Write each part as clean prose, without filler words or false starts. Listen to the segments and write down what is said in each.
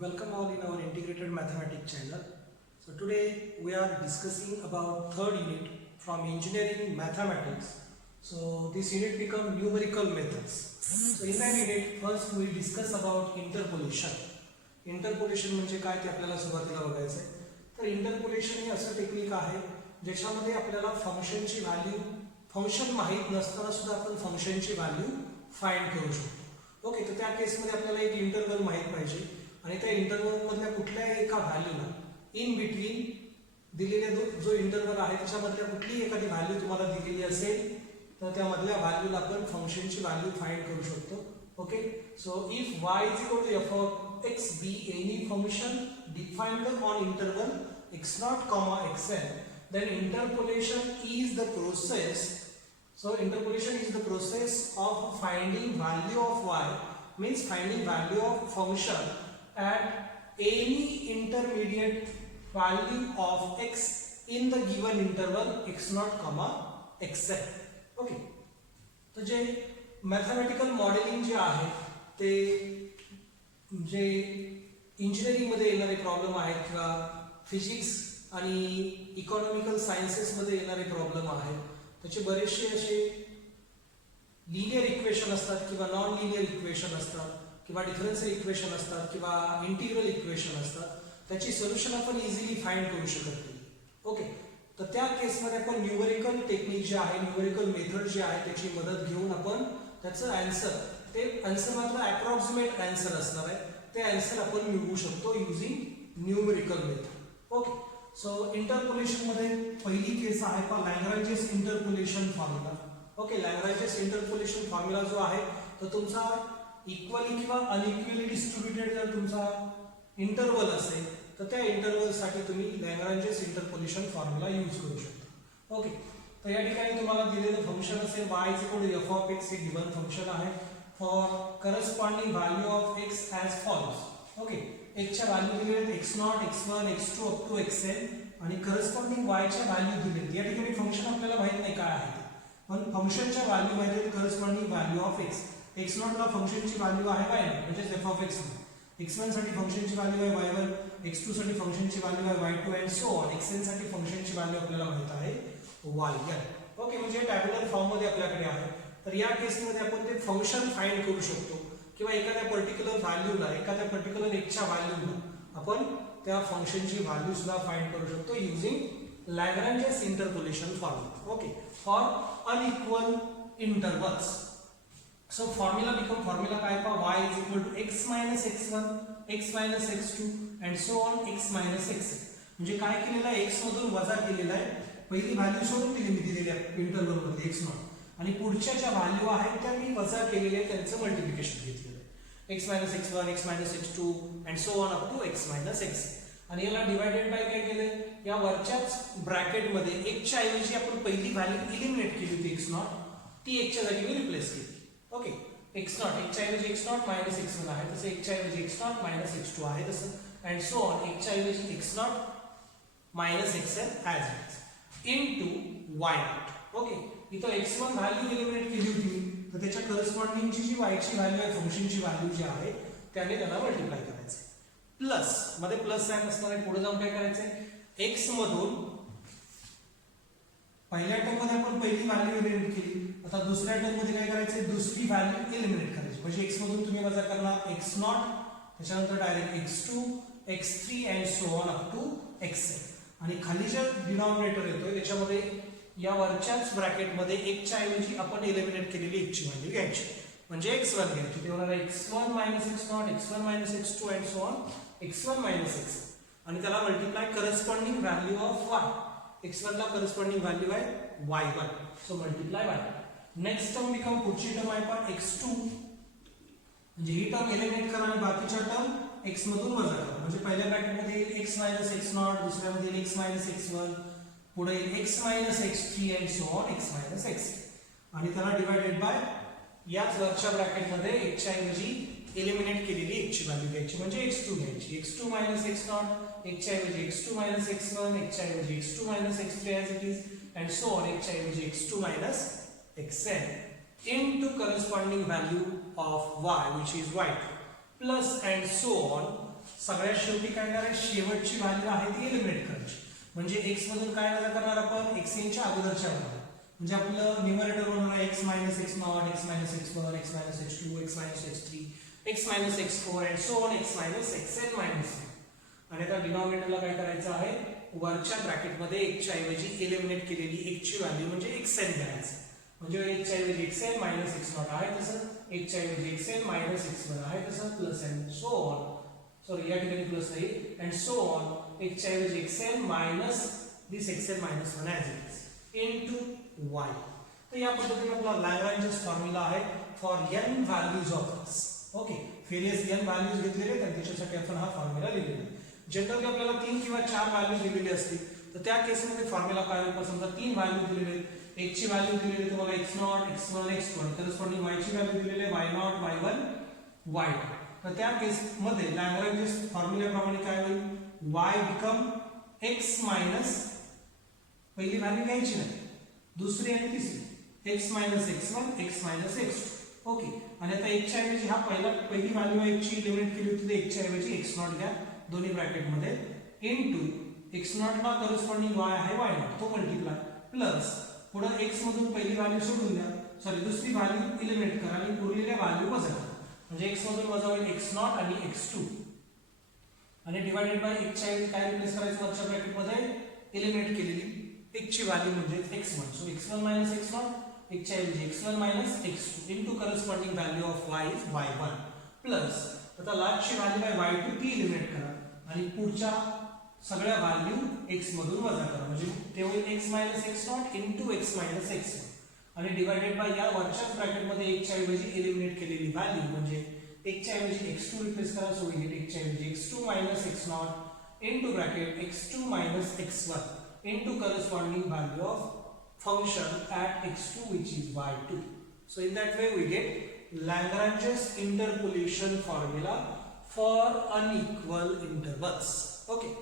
Welcome all in our integrated mathematics channel. So today we are discussing about third unit from engineering mathematics. So this unit become numerical methods. So in that unit first we will discuss about interpolation. Interpolation म्हणजे काय ते आपल्याला सुरुवातीला बघायचं आहे. तर interpolation हे असं टेक्निक आहे ज्याच्यामध्ये आपल्याला फंक्शनची व्हॅल्यू फंक्शन माहित नसताना सुद्धा आपण फंक्शनची व्हॅल्यू फाइंड करू शकतो. ओके, तर त्या केसमध्ये आपल्याला एक इंटरवल माहित पाहिजे आणि त्या इंटरवल मधल्या कुठल्याही एका व्हॅल्यूला इन बिटवीन दिलेल्या जो इंटरवल आहे त्याच्यामधल्या कुठलीही एखादी व्हॅल्यू तुम्हाला दिलेली असेल तर त्यामधल्या व्हॅल्यूला आपण फंक्शनची व्हॅल्यू फाइंड करू शकतो. Okay, so if y is equal to f of x be any function defined on interval x0 comma xn, then interpolation is the process. So interpolation is the process of finding value of y, means finding value of function at any intermediate value of x in the given interval x0 comma xn. Okay, तो जे mathematical modelling जे आहे ते जे engineering मध्ये येणारे problem आहेत किंवा फिजिक्स आणि इकॉनॉमिकल सायन्सेस मध्ये येणारे प्रॉब्लेम आहेत त्याचे बरेचसे असे लिनियर इक्वेशन असतात किंवा नॉन लिनियर इक्वेशन असतात किंवा डिफरन्शियल इक्वेशन असतात किंवा इंटिग्रल इक्वेशन असतात, त्याची सोल्युशन आपण इझिली फाइंड करू शकत नाही. ओके, तर त्या केसमध्ये आपण न्यूमेरिकल टेक्निक जे आहे न्यूमेरिकल मेथड जे आहे त्याची मदत घेऊन आपण त्याचं आन्सर ते आन्सर मात्र अप्रॉक्सिमेट आन्सर असणार आहे ते आन्सर आपण मिळवू शकतो using numerical method. Okay, so interpolation मध्ये पहिली केस आहे का Lagrange's interpolation formula. Okay, Lagrange's interpolation formula जो आहे तो तुमचा इक्वली किंवा अनइक्वली डिस्ट्रीब्युटेड जर तुमचा इंटरवल असेल तर त्या इंटरवल साठी तुम्ही लॅग्रांजेस इंटरपोलेशन फॉर्म्युला यूज करू शकता. ओके, तर या ठिकाणी तुम्हाला दिलेलं फंक्शन असेल y is equal to f of x हे गिवन फंक्शन आहे for corresponding value of x as follows. Okay, x च्या व्हॅल्यू दिलेत x0 x1 x2 up to xn आणि करस्पॉन्डिंग y च्या व्हॅल्यू दिलेत. या ठिकाणी फंक्शन आपल्याला माहित नाही काय आहे पण फंक्शनच्या व्हॅल्यू माहित आहेत corresponding value of x. x0 ला फंक्शनची व्हॅल्यू आहे y0 म्हणजे f of x. x1 साठी फंक्शनची व्हॅल्यू आहे y1, x2 साठी फंक्शनची व्हॅल्यू आहे y2 and so on. xn साठी फंक्शनची व्हॅल्यू आपल्याला माहित आहे yn. ओके, म्हणजे टॅब्युलर फॉर्म मध्ये आपल्याकडे आहे. तर या केसमध्ये आपण ते फंक्शन फाइंड करू शकतो किंवा एखाद्या पर्टिक्युलर व्हॅल्यूला एखाद्या पर्टिक्युलर एक्सच्या व्हॅल्यूला आपण त्या फंक्शनची व्हॅल्यू सुद्धा फाइंड करू शकतो using Lagrange's interpolation formula. Okay, for unequal intervals. So formula become formula काय पहा y is equal to x minus x1 x minus x2 and so on x minus xn. म्हणजे काय केलेलं आहे x मधून वजा केलेला आहे. पहिली व्हॅल्यू सोडून दिली मी दिलेल्या इंटरवल मध्ये x0 आणि पुढच्या ज्या व्हॅल्यू आहेत त्या मी वजा केलेल्या त्यांचं मल्टिप्लिकेशन घेतलेलं आहे x minus x1 x minus x2 and so on up to x minus xn. आणि याला डिवाइडेड बाय काय केलं या वरच्याच ब्रॅकेट मध्ये x च्या ऐवजी आपण पहिली व्हॅल्यू एलिमिनेट केली होती x0 ती x च्या जागी मी रिप्लेस केली. ओके, x0 x च्या ऐवजी x0 minus x1 आहे तसं x च्या ऐवजी x0 minus x2 आहे तसं and so on x च्या ऐवजी x0 minus xn as it is into y0. Okay, इथं x1 व्हॅल्यू एलिमिनेट केली होती तर त्याच्या करस्पॉन्डिंग जी y ची व्हॅल्यू आहे फंक्शनची व्हॅल्यू जी आहे त्याने त्याला मल्टिप्लाय करायचं प्लस मध्ये प्लस साइन असणार आहे. पुढे जाऊन काय करायचंय x मधून पहिल्या टर्म मध्ये आपण पहिली व्हॅल्यू एलिमिनेट केली आता दुसऱ्या टर्म मध्ये काय करायचंय दुसरी व्हॅल्यू एलिमिनेट करायची म्हणजे x मधून तुम्ही वजा करणार x0 त्याच्यानंतर direct x2 x3 and so on up to xn आणि खाली जे डिनॉमिनेटर येतोय त्याच्यामध्ये या वरच्याच ब्रॅकेट मध्ये x च्या ऐवजी आपण एलिमिनेट केलेली x ची व्हॅल्यू घ्यायची म्हणजे x1 घ्यायची ते होणार x1 x0 x1 x2 and so on x1 xn आणि त्याला multiply corresponding value of y. x1 ला करस्पॉन्डिंग व्हॅल्यू आहे y1 so multiply y. Next term become पुढची टर्म आहे पण x2 म्हणजे ही टर्म एलिमिनेट करा आणि बाकीच्या टर्म x मधून वजा करा म्हणजे पहिल्या ब्रॅकेट मध्ये येईल x minus x0 दुसऱ्या मध्ये येईल x minus x1 पुढे येईल x minus x3 and so on x minus xn आणि त्याला डिवाइडेड बाय याच वरच्या ब्रॅकेट मध्ये x च्या ऐवजी एलिमिनेट केलेली x ची व्हॅल्यू घ्यायची म्हणजे x2 घ्यायची x2 minus x0 x च्या ऐवजी x2 minus x1 x च्या ऐवजी x2 minus x3 as it is and so on x च्या ऐवजी x2 minus xn into corresponding value of y which is y plus and so on सगळ्यात शेवटी काय करणार आहे, शेवटची व्हॅल्यू आहे ती एलिमिनेट करायची. म्हणजे x मधून काय वजा करणार आपण, x च्या अगोदरच्या व्हॅल्यू. म्हणजे आपलं न्यूमरेटर होणार x minus x not, x minus x1, x minus x2, x minus x3, x minus x4 and so on, x minus xn minus. आणि आता डिनॉमिनेटरला काय करायचं आहे, वरच्या ब्रॅकेटमध्ये x च्या ऐवजी एलिमिनेट केलेली x ची व्हॅल्यू म्हणजे xn घ्यायचं. म्हणजे x च्या ऐवजी xn मायनस x नॉट आहे तसं, x च्या ऐवजी xn मायनस x1 आहे तसं, plus and so on. Sorry, या ठिकाणी प्लस नाही, अँड सो ऑन, x च्या ऐवजी xn minus this xn minus 1 as it is into y. तर या पद्धतीने आपला लॅग्रेंजस फॉर्म्युला आहे for n values of x. Okay, various n values घेतलेले आहेत त्याच्यासाठी आपण हा फॉर्म्युला लिहिलेला आहे. जनरली आपल्याला 3 किंवा 4 व्हॅल्यूज दिलेली असतील तर त्या केसमध्ये फॉर्म्युला काय होईल, समजा 3 व्हॅल्यू दिलेले आहेत, x ची व्हॅल्यू दिलेली आहे तुम्हाला x0, x1, x2, corresponding y ची व्हॅल्यू दिलेली आहे y0, y1, y2. तर त्या केसमध्ये लॅग्रेंजस फॉर्म्युल्याप्रमाणे काय होईल, y बिकम x मायनस, पहिली व्हॅल्यू घ्यायची नाही, दुसरी आणि तिसरी, x minus x1, x minus x2. Okay, आणि आता x च्या ऐवजी हा पहिली व्हॅल्यू आहे x ची एलिमिनेट केली होती, तर x च्या ऐवजी x0 घ्या दोन्ही ब्रॅकेट मध्ये, इनटू x0 ला करस्पॉन्डिंग y आहे y0 तो मल्टिप्लाय, प्लस पुढे x मधून पहिली व्हॅल्यू सोडून द्या, सॉरी दुसरी व्हॅल्यू एलिमिनेट करा आणि उरलेल्या व्हॅल्यू वजा करा. म्हणजे x मधून वजा होईल x0 आणि x2 आणि डिवाइडेड बाय x च्या ऐवजी काय रिप्लेस करायचं, वरच्या ब्रॅकेट मध्ये एलिमिनेट केलेली x ची व्हॅल्यू म्हणजे x1. So x1 minus x0, x च्या ऐवजी x1 minus x2 into corresponding value of y is y1, plus आता लास्टची व्हॅल्यू आहे y2 ती एलिमिनेट करा आणि पुढच्या सगळ्या व्हॅल्यू x मधून वजा करा. म्हणजे ते होईल x minus x0 into x minus x1 आणि डिवाइडेड बाय या वरच्या ब्रॅकेट मध्ये x च्या ऐवजी एलिमिनेट केलेली व्हॅल्यू म्हणजे x च्या ऐवजी x2 रिप्लेस करा, सो वी गेट x च्या ऐवजी x2 minus x0 into bracket x2 minus x1 into corresponding value of function at x2 which is y2. So in that way we get Lagrange's interpolation formula for unequal intervals. Okay,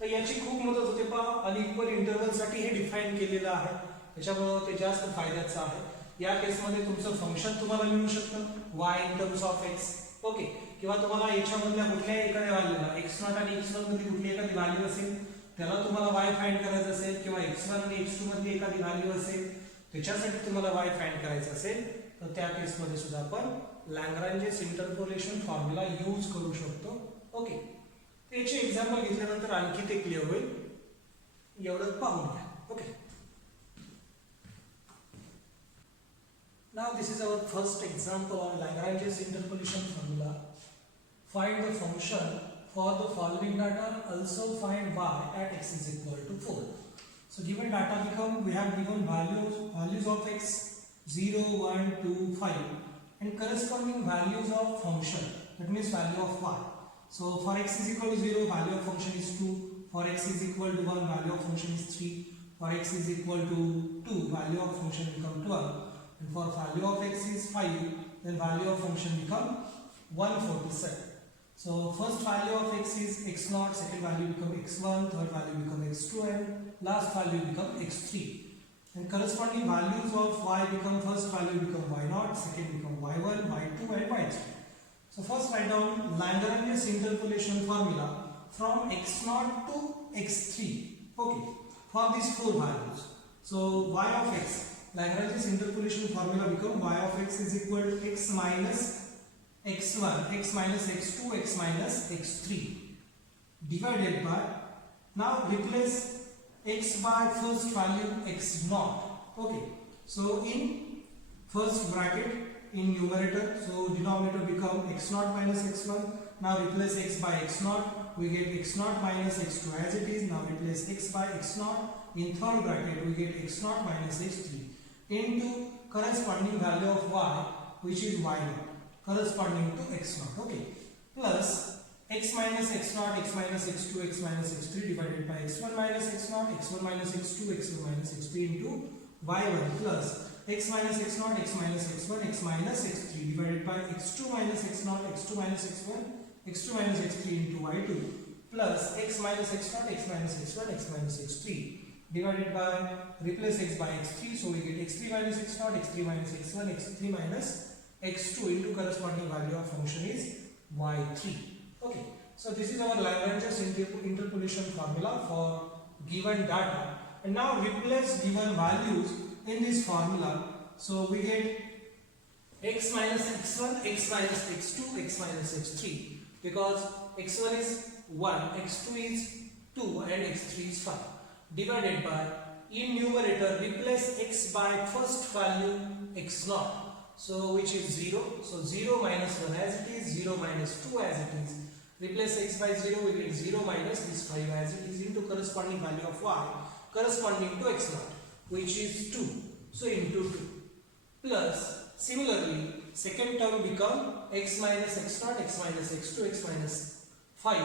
तर याची खूप मदत होते पहा, unequal interval साठी हे define केलेलं आहे, त्याच्यामुळे ते जास्त फायद्याचं आहे. या केसमध्ये तुमचं फंक्शन तुम्हाला मिळू शकतं y in terms of x. Okay, किंवा तुम्हाला याच्यामधल्या कुठल्याही एखाद्या व्हॅल्यूला x0 आणि x1 मध्ये कुठली एखादी व्हॅल्यू असेल त्याला तुम्हाला y फाइंड करायचं असेल, किंवा x1 आणि x2 मध्ये एखादी व्हॅल्यू असेल त्याच्यासाठी तुम्हाला y फाइंड करायचं असेल, तर त्या केसमध्ये सुद्धा आपण लॅग्रेंजेस इंटरपोलेशन फॉर्म्युला यूज करू शकतो. ओके, त्याचे एक्झाम्पल घेतल्यानंतर आणखी ते क्लिअर होईल, एवढं पाहून घ्या. Okay, now this is our first example on Lagrange's interpolation formula. Find the function for the following data, also find y at x is equal to 4. So given data become, we have given values of x 0, 1, 2, 5 and corresponding values of function, that means value of y. So for x is equal to 0, value of function is 2, for x is equal to 1, value of function is 3, for x is equal to 2, value of function become 12, and for value of x is 5, then value of function become 147. So first value of x is x0, second value become x1, third value become x2 and last value become x3. And corresponding values of y become, first value become y0, second become y1, y2 and y3. So first write down Lagrange's interpolation formula from x0 to x3. Okay, for these four values. So y of x, Lagrange's interpolation formula become y of x is equal to x minus x1, x minus x2, x minus x3 divided by, now replace x by first value x0. Okay, so in first bracket in numerator, so denominator become x0 minus x1. Now replace x by x0, we get x0 minus x2 as it is. Now replace x by x0, in third bracket we get x0 minus x3 into corresponding value of y which is y0 corresponding to x0. Okay, plus x minus x0, x minus x2, x minus x3 divided by x1 minus x0, x1 minus x2, x1 minus x3 into y1 plus x minus x0, x minus x1, x minus x3 divided by x2 minus x0, x2 minus x1, x2 minus x3 into y2 plus x minus x0, x minus x1, x minus x3 divided by, replace x by x3, so we get x3 minus x0, x3 minus x1, x3 minus x2 into corresponding value of function is y3. Okay, So this is our Lagrange's interpolation formula for given data. And now replace given values in this formula. So we get x minus x1, x minus x2, x minus x3, because x1 is 1, x2 is 2 and x3 is 5, divided by, in numerator replace x by first value x0, so which is 0, so 0 minus 1 as it is, 0 minus 2 as it is, replace x by 0, we get 0 minus this 5 as it is into corresponding value of y corresponding to x0, which is 2, so into 2, plus similarly second term become x minus x0, x minus x2, x minus 5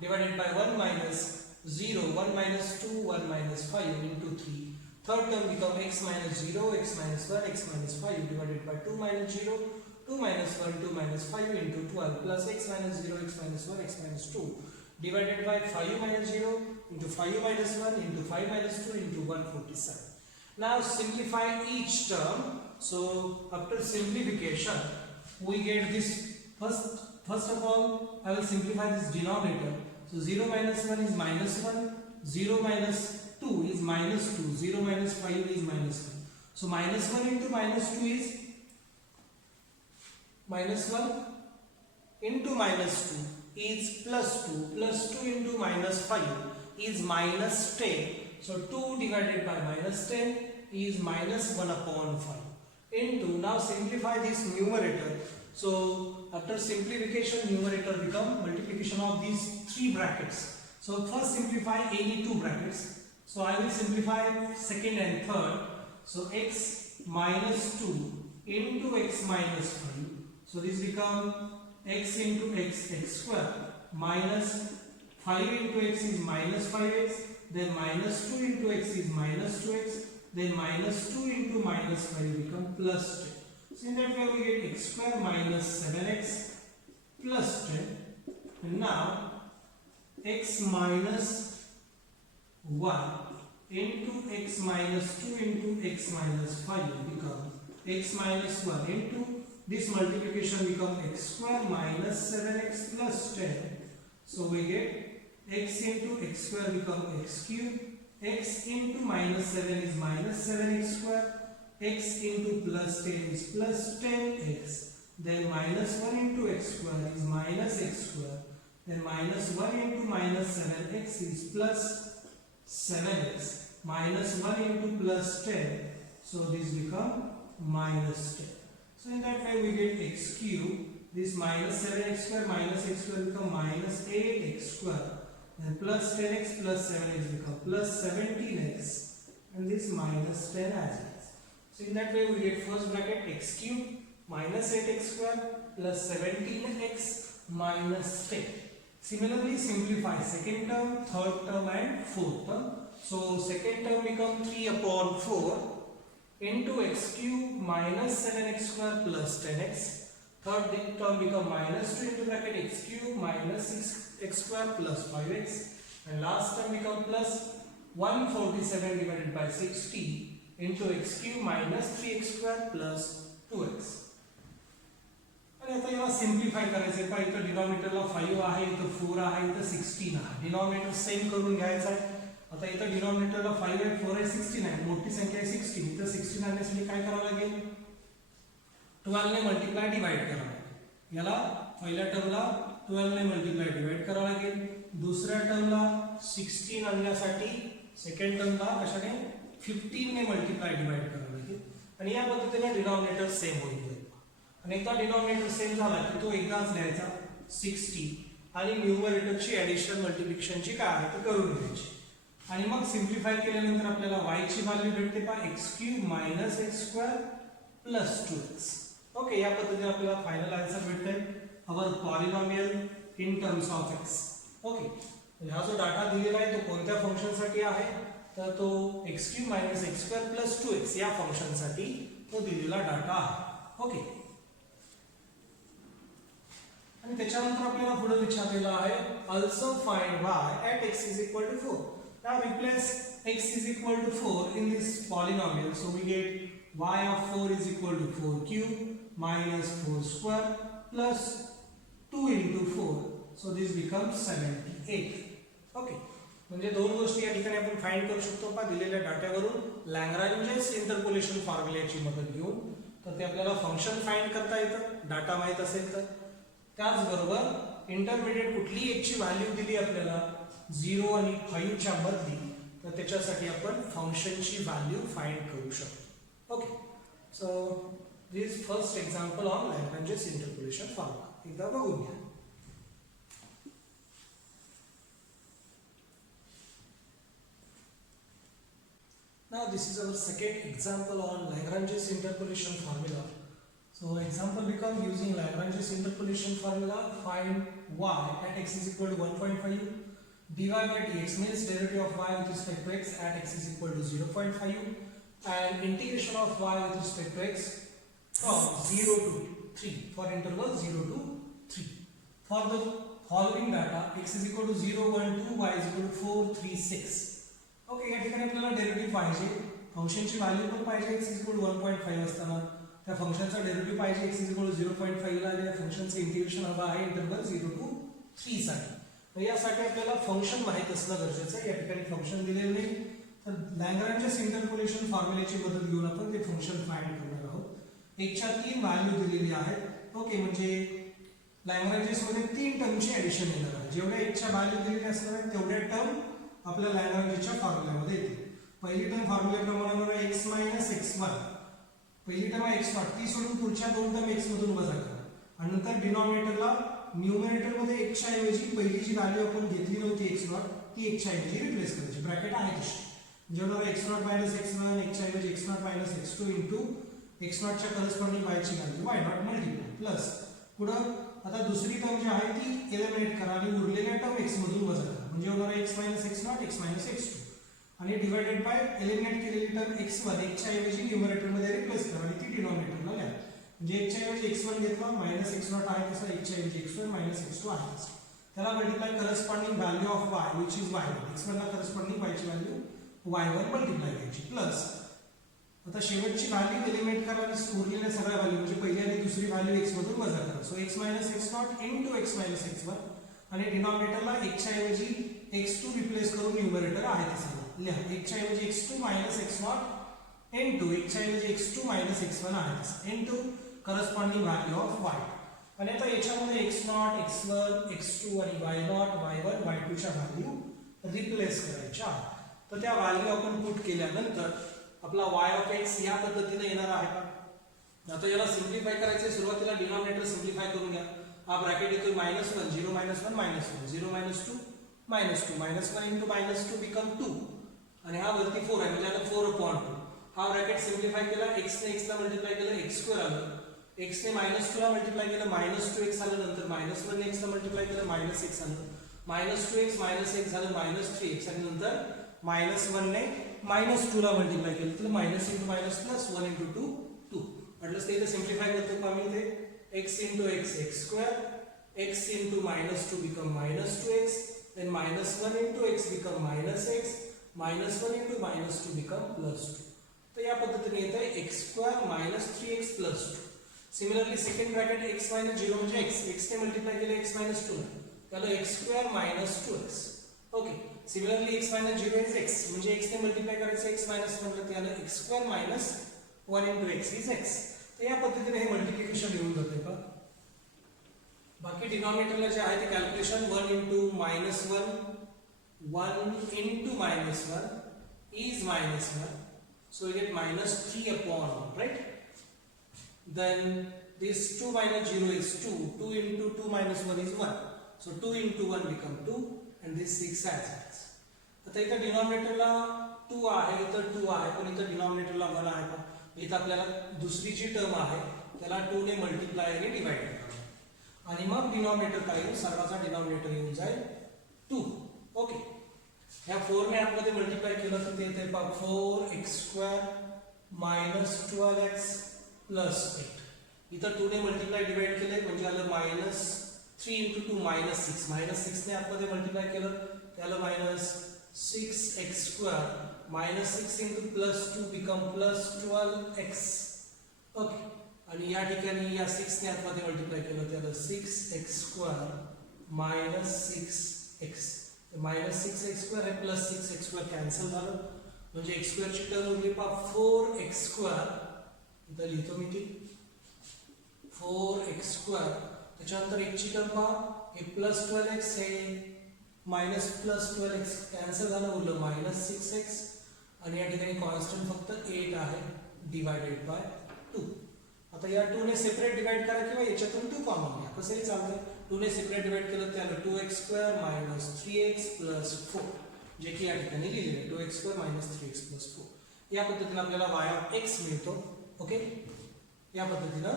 divided by 1 minus 0, 1 minus 2, 1 minus 5 into 3. Third term become x minus 0, x minus 1, x minus 5 divided by 2 minus 0, 2 minus 1, 2 minus 5 into 12 plus x minus 0, x minus 1, x minus 2 divided by 5 minus 0 into 5 minus 1 into 5 minus 2 into 147. Now simplify each term. So after simplification we get this first of all I will simplify this denominator. So 0 minus 1 is minus 1, 0 minus 2 is minus 2, 0 minus 5 is minus 1. So minus 1 into minus 2 is minus 1 into minus 2 is plus 2, plus 2 into minus 5 is minus 10. So 2 divided by minus 10 is minus 1 upon 5 into, now simplify this numerator. So after simplification numerator become multiplication of these three brackets. So first simplify any two brackets. So I will simplify second and third. So x minus 2 into x minus 5. So this become x into x, x square, minus 5 into x is minus 5x, then minus 2 into x is minus 2x, then minus 2 into minus 5 become plus 10. So in that way we get x square minus 7x plus 10. And now x minus 1 into x minus 2 into x minus 5 become x minus 1 into this multiplication become x square minus 7x plus 10. So we get x into x square become x cube, x into minus 7 is minus 7x square, x into plus 10 is plus 10x, then minus 1 into x square is minus x square, then minus 1 into minus 7x is plus 7x, minus 1 into plus 10, so this become minus 10. So in that way we get x cube, this minus 7x square minus x square become minus 8x square, then plus 10x plus 7x become plus 17x, and this minus 10 as it is. So in that way we get first bracket x cube minus 8x square plus 17x minus 10. Similarly simplify second term, third term and fourth term. So second term become 3 upon 4 into x cube minus 7x square plus 10x. Third term become minus 2 into bracket x cube minus 6x square plus 5x. And last term become plus 147 divided by 60 into x cube minus 3x square plus 2x. आणि आता याला simplify करायचं आहे. इथं डिनॉमिनेटरला 5 आहे, इथं 4 आहे, इथं 16 आहे. डिनॉमिनेटर सेम करून घ्यायचा आहे. आता इथं डिनॉमिनेटरला 5 आहे, 4 आहे, 16 आहे. मोठी संख्या आहे 16. इथं 16 आणण्यासाठी काय करावं लागेल? 12 ने मल्टिप्लाय डिवाइड करावं लागेल. याला पहिल्या टर्मला 12 ने मल्टिप्लाय डिवाइड करावं लागेल. दुसऱ्या टर्मला 16 आणण्यासाठी सेकंड टर्मला कशाने 15 ने मल्टिप्लाय डिवाइड करावं लागेल. आणि या पद्धतीने डिनॉमिनेटर सेम होईल. आणि एकदा डिनॉमिनेटर सेम झाला की तो एकदाच लिहायचा 60 आणि न्यूमरेटरची ॲडिशन मल्टिप्लिकेशनची काय आहे ते करून घ्यायची. आणि मग सिम्प्लिफाय केल्यानंतर आपल्याला y ची व्हॅल्यू भेटते पहा x³ - x² + 2x. ओके, या पद्धतीने आपल्याला फायनल आन्सर भेटतोय our polynomial in terms of x. Okay, हा जो डाटा दिलेला आहे तो कोणत्या फंक्शनसाठी आहे तर तो x³ - x² + 2x या फंक्शनसाठी तो दिलेला डाटा आहे. ओके, आणि त्याच्यानंतर आपल्याला पुढे विचारलेला आहे also find y at x is equal to 4. Now replace x is equal to 4 in this polynomial. So we get y of 4 is equal to 4 cube minus 4 square plus 2 into 4. So this becomes 78. Okay, म्हणजे दोन गोष्टी या ठिकाणी आपण find करू शकतो पहा दिलेल्या डाट्यावरून लॅग्रांजेस इंटरपोलेशन फॉर्म्युल्याची मदत घेऊन. तर ते आपल्याला फंक्शन फाइंड करता येतं डाटा माहित असेल तर. त्याचबरोबर इंटरमिडिएट कुठली एक ची व्हॅल्यू दिली आपल्याला 0 आणि 5 च्या मधली, तर त्याच्यासाठी आपण फंक्शनची व्हॅल्यू फाइंड करू शकतो. Okay, so this first example on Lagrange's interpolation formula एकदा बघून घ्या. Now this is our second example on Lagrange's interpolation formula. So example become using Lagrange's interpolation formula, find y at x is equal to 1.5, dy by dx means derivative of y with respect to x at x is equal to 0.5, and integration of y with respect to x from 0 to 3 for interval 0 to 3. For the following data, x is equal to 0, 1, 2, y is equal to 4, 3, 6. Okay, या ठिकाणी आपल्याला derivative पाहिजे, फंक्शनची value पण पाहिजे x is equal to 1.5 असताना त्या फंक्शनचा डेरिव्हेटिव्ह पाहिजे x इज इक्वल टू 0.5 ला, आणि फंक्शनचं इंटिग्रेशन हवं आहे इंटरवल 0 to 3 साठी. तर यासाठी आपल्याला फंक्शन माहित असणं गरजेचं आहे. या ठिकाणी फंक्शन दिलेलं नाही, तर लॅग्रांजेस इंटरपोलेशन फॉर्म्युल्याची मदत घेऊन आपण ते फंक्शन फाइंड करणार आहोत. एकच्या 3 व्हॅल्यू दिलेली आहेत. ओके, म्हणजे लॅग्रांजेस मध्ये 3 टर्मची ऍडिशन येणार आहे. जेवढ्या एकच्या व्हॅल्यू दिलेल्या असणार आहेत तेवढ्या टर्म आपल्या लॅग्रांजेच्या फॉर्म्युल्यामध्ये येते. पहिली टर्म फॉर्म्युल्याप्रमाणे x मायनस x1, पहिली टर्म x0, ती सोडून पुढच्या दोन टर्म x मधून वजा करा, आणि नंतर डिनॉमिनेटरला न्यूमरेटर मध्ये x च्या ऐवजी पहिली जी व्हॅल्यू आपण घेतली नव्हती x0 ती x च्या ऐवजी रिप्लेस करायची. ब्रॅकेट आहे तशी, जेवढा x0 मायनस x1 x च्या ऐवजी x0 minus x2 into x0 च्या करस्पॉन्डिंग y ची व्हॅल्यू y0 मल्टिप्लाय प्लस पुढं आता दुसरी टर्म जी आहे ती एलिमिनेट करा आणि उरलेल्या टर्म x मधून वजा करा, म्हणजे होणार आहे x minus x0 x minus x2, आणि डिवाइडेड बाय एलिमिनेट केलेली टर्म x1 x च्या ऐवजी न्यूमरेटर मध्ये रिप्लेस करा आणि ती डिनॉमिनेटरला लिहा. म्हणजे x च्या ऐवजी x1 घेतला, मायनस x0 आहे तसा x च्या ऐवजी x1 मायनस x2 आहे तसा, त्याला multiply corresponding value of y which is y1, x1 ला करस्पॉन्डिंग y ची व्हॅल्यू y1 मल्टिप्लाय करायची प्लस आता शेवटची व्हॅल्यू एलिमिनेट करा आणि उरलेल्या सगळ्या व्हॅल्यू म्हणजे पहिली आणि दुसरी व्हॅल्यू x मधून वजा करा. So x minus x0 into x minus x1, आणि डिनॉमिनेटरला x च्या ऐवजी x2 रिप्लेस करून न्यूमरेटर आहे तसा लिहा. x च्या ऐवजी x2 minus x0 into x च्या ऐवजी x2 मायनस x1 आहे तसा into corresponding value of y. आणि आता याच्यामध्ये x0 x1 x2 आणि y0 y1 y2 च्या व्हॅल्यू रिप्लेस करायच्या. तर त्या व्हॅल्यू आपण पुट केल्यानंतर आपला y ऑफ x या पद्धतीने येणार आहे. आता याला सिम्प्लिफाय करायचे, सुरुवातीला डिनॉमिनेटर सिम्प्लिफाय करून घ्या. हा ब्रॅकेट येतोय -1 0 -1 -1 0 -2 -2 -1 into -2 बिकम 2, आणि हा वरती 4 आहे म्हणजे आता 4/2. हा ब्रॅकेट सिम्प्लिफाय केला, x ने x ला मल्टिप्लाय केलं x2 आलं, x ने -2 ला मल्टिप्लाय केलं -2x आलं, नंतर -1 ने x ला मल्टिप्लाय केलं -x आलं, -2x -x झालं -3x, आणि नंतर -1 ने -2 ला मल्टिप्लाय केलं तर minus into minus plus 1 into 2 2. म्हटलं ते इथे सिम्प्लिफाय करतो का मी इथे x into x x2, x into -2 become -2x, then -1 into x become -x, -1 into -2 become +2. तर या पद्धतीने येत आहे x2 -3x + 2. Similarly second bracket x - 0 म्हणजे x ने मल्टिप्लाय केलं x - 2 त्याला x2 -2x. Okay, similarly x - 0 is x, म्हणजे x ने मल्टिप्लाय करायचं x - म्हटलं त्याला x2 -1 into x is x. तर या पद्धतीने हे मल्टिप्लिकेशन येऊन जाते का. बाकी डिनॉमिनेटरला जे आहे ते calculation 1 into -1 1 into -1 is -1, so you get -3/1, right? Then this 2 - 0 is 2, 2 into 2 - 1 is 1, so 2 into 1 become 2, and this 6 as it is. आता इथं डिनॉमिनेटरला 2 आहे, इथं 2 आहे, पण इथं डिनॉमिनेटरला 1 आहे. पण इथं आपल्याला दुसरी जी टर्म आहे त्याला 2 ने मल्टिप्लाय आणि डिवाइड करावं, आणि मग डिनॉमिनेटर काय येईल, सर्वाचा डिनॉमिनेटर येऊन जाईल 2. ओके, ह्या 4 ने आतमध्ये मल्टिप्लाय केलं तर ते येते 4x² - 12x + 8. इथं 2 ने मल्टिप्लाय डिवाइड केले म्हणजे आलं -3 into 2 -6, -6 ने आतमध्ये मल्टिप्लाय केलं त्याला -6x² -6 into +2 become +12x. Okay, आणि या ठिकाणी या 6 ने आतमध्ये मल्टिप्लाय केलं त्याला 6x² minus 6x minus 6x² हे प्लस 6x² कॅन्सल झालं म्हणजे x² ची टर्म उरली पा 4x². इथं लिहितो मी ती 4x² त्याच्यानंतर x ची टर्म पहा हे प्लस 12x हे मायनस प्लस 12x कॅन्सल झालं उरलं मायनस 6x आणि या ठिकाणी कॉन्स्टंट फक्त 8 आहे डिवायडेड बाय 2. आता या 2 ने सेपरेट डिवाइड करा किंवा याच्यातून 2 कॉमन घ्या कसंही चालतंय. 2 ने सेपरेट डिवाइड केलं त्याला 2x² मायनस 3x प्लस 4 जे की या ठिकाणी लिहिलेलं आहे 2x² मायनस 3x प्लस 4. या पद्धतीने आपल्याला y ऑफ x मिळतो. ओके या पद्धतीनं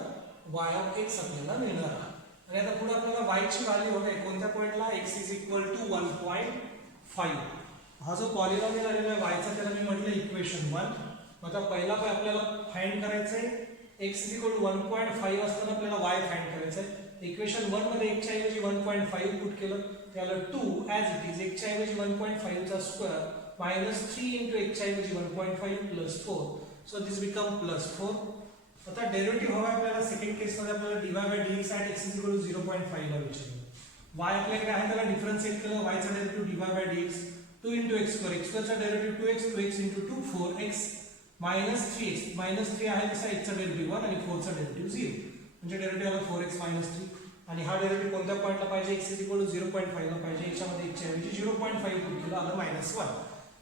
y ऑफ x आपल्याला मिळणार आहे. आणि आता पुढे आपल्याला y ची व्हॅल्यू हवी आहे कोणत्या पॉइंटला x इज इक्वल टू 1.5. हा जो पॉलिनॉमियल आलेला आहे y चा त्याला मी म्हटलं इक्वेशन 1. आता पहिला काय आपल्याला फाइंड करायचं आहे x इज इक्वल टू 1.5 असताना आपल्याला y फाइंड करायचं आहे. इक्वेशन 1 मध्ये x च्या ऐवजी 1.5 पुट केलं त्याला 2 ॲज इट इज x च्या ऐवजी 1.5 चा स्क्वेअर मायनस 3 इंटू x च्या ऐवजी 1.5 plus 4 so this become plus 4. आता डेरिव्हेटिव्ह हवा आपल्याला सेकंड केस मध्ये आपल्याला dy by dx at x is equal to 0.5 ला विचारलं. y आपल्याकडे आहे त्याला डिफरन्शिएट केलं y चा derivative dy by dx 2 into x² x² चा derivative 2x 2x into 2 4x minus 3x minus 3 आहे तसा x चा डेरिव्हेटिव्ह 1 आणि 4 चा डेरिव्हेटिव्ह 0 म्हणजे डेरिव्हेटिव्ह आला 4x मायनस 3 आणि हा डेरिव्हेटिव्ह कोणत्या पॉइंटला पाहिजे x इज इक्वल टू 0.5 ला पाहिजे याच्यामध्ये x च्या ऐवजी 0.5 पुट केलं आलं minus 1.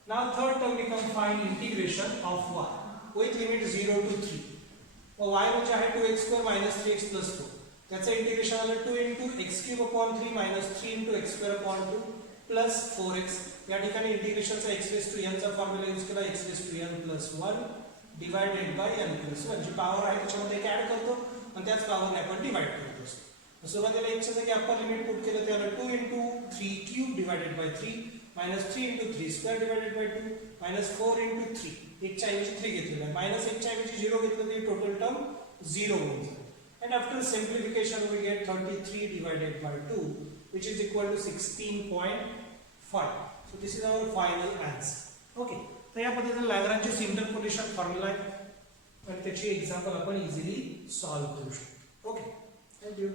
Now third term become find integration of y with limit 0 to 3. y म्हणजे आहे 2x² मायनस 3x प्लस 4 त्याचं इंटिग्रेशन आलं 2 into x³ upon 3 minus 3 into x² upon 2 plus 4x. या ठिकाणी इंटिग्रेशनचा x रेज टू n चा formula use केला x raise to n plus 1 divided by n plus 1 जी पॉवर आहे त्याच्यामध्ये ऍड करतो आणि त्याच पॉवरने आपण डिवाइड करत असतो. सुरुवातीला x च्या जागी अप्पर लिमिट पुट केलं त्याला 2 into 3 cube divided by 3 minus 3 into 3 square divided by 2 minus 4 into 3 x च्या ऐवजी 3 घेतलेलं आहे मायनस x च्या ऐवजी 0 घेतलं तर टोटल टर्म 0 होऊन जाईल. And after simplification we get 33 divided by 2 which is equal to 16.5. So this is our final answer. Okay. तर या पद्धतीने लॅग्रांज इंटरपोलेशन फॉर्म्युला आहे आणि त्याची एक्झाम्पल आपण इझिली सॉल्व्ह करू शकतो. Okay thank you.